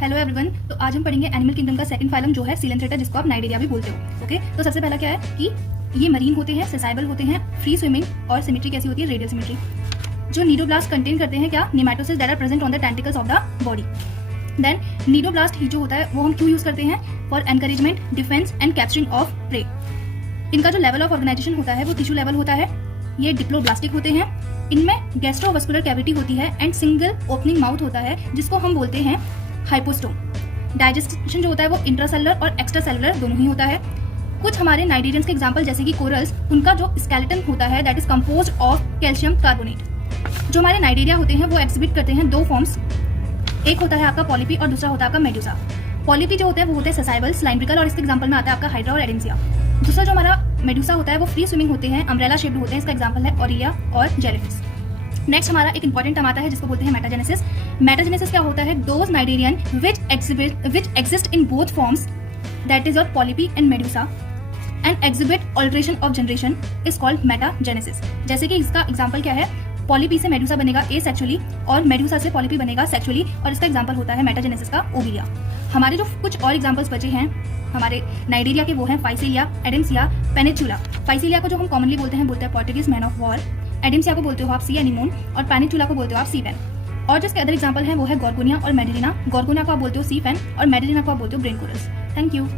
Hello everyone. तो आज हम पढ़ेंगे एनिमल किंगडम का सेकंड फाइलम जो है सीलेंथ्रेटा, जिसको आप नाइडेरिया भी बोलते हो। ओके, तो सबसे पहला क्या है कि ये मरीन होते हैं, सेसाइबल होते हैं, फ्री स्विमिंग और सिमेट्री कैसी होती है, रेडियल सिमेट्री। जो नीडोब्लास्ट कंटेन करते हैं क्या, nematocysts that are present on the tentacles of the body. Then cnidoblast ही जो होता है वो हम क्यों यूज करते हैं, for encouragement, defence and capturing of prey. इनका जो लेवल ऑफ ऑर्गेनाइजेशन होता है वो टिश्यू लेवल होता है। ये डिप्लोब्लास्टिक होते हैं। इनमें गैस्ट्रोवास्कुलर कैविटी होती है एंड सिंगल ओपनिंग माउथ होता है जिसको हम बोलते हैं हाइपोस्टोम। डाइजेशन जो होता है वो इंट्रासेलुलर और एक्स्ट्रा सेलुलर दोनों ही होता है। कुछ हमारे नाइडेरियंस के एग्जांपल जैसे कि कोरल्स, उनका जो स्केलेटन होता है that is composed of calcium carbonate. जो हमारे नाइडेरिया होते हैं वो एक्सिबिट करते हैं दो फॉर्म्स, एक होता है आपका पॉलिपी और दूसरा होता है आपका मेडुसा। पॉलिपी जो होते हैं वो होते हैं सेसाइबल, सिलिंड्रिकल और इसके एग्जांपल में आता है आपका हाइड्रा और एडेंसिया। दूसरा जो हमारा मेडुसा होता है वो फ्री स्विमिंग होते हैं, अम्ब्रेला शेप्ड होते हैं, इसका एग्जांपल है ओरिया और जेलीफिश। नेक्स्ट हमारा एक इंपॉर्टेंट टर्म आता है जिसको बोलते हैं मेटाजेनेसिस। मेटाजेनेसिस क्या होता है, those cnidarian which exist in both forms that is your polyp and medusa and exhibit alteration of generation is called metagenesis. जैसे कि इसका एग्जांपल क्या है, पॉलिपी से मेडुसा बनेगा एसेक्सुअली और मेडुसा से पॉलिपी बनेगा सेक्सुअली, और इसका एग्जांपल होता है मेटाजेनेसिस का ओविया। हमारे जो कुछ और एग्जांपल्स बचे हैं हमारे नाइडेरिया के वो हैं फाइसीलिया, एडेंसिया, पेनिचुला। फाइसीलिया को जो हम कॉमनली बोलते हैं पोर्टुगीज मैन ऑफ वॉर। एडेंसिया को बोलते हो आप सी एनिमोन और पेनिचुला को बोलते हो आप सी पेन। और जिसके अदर एग्जांपल हैं वो है गॉर्गोनिया और मेडिलिना। गॉर्गोनिया को आप बोलते हो सी पेन और मेडिलिना को आप बोलते हो ब्रेन कोरल्स। Thank you.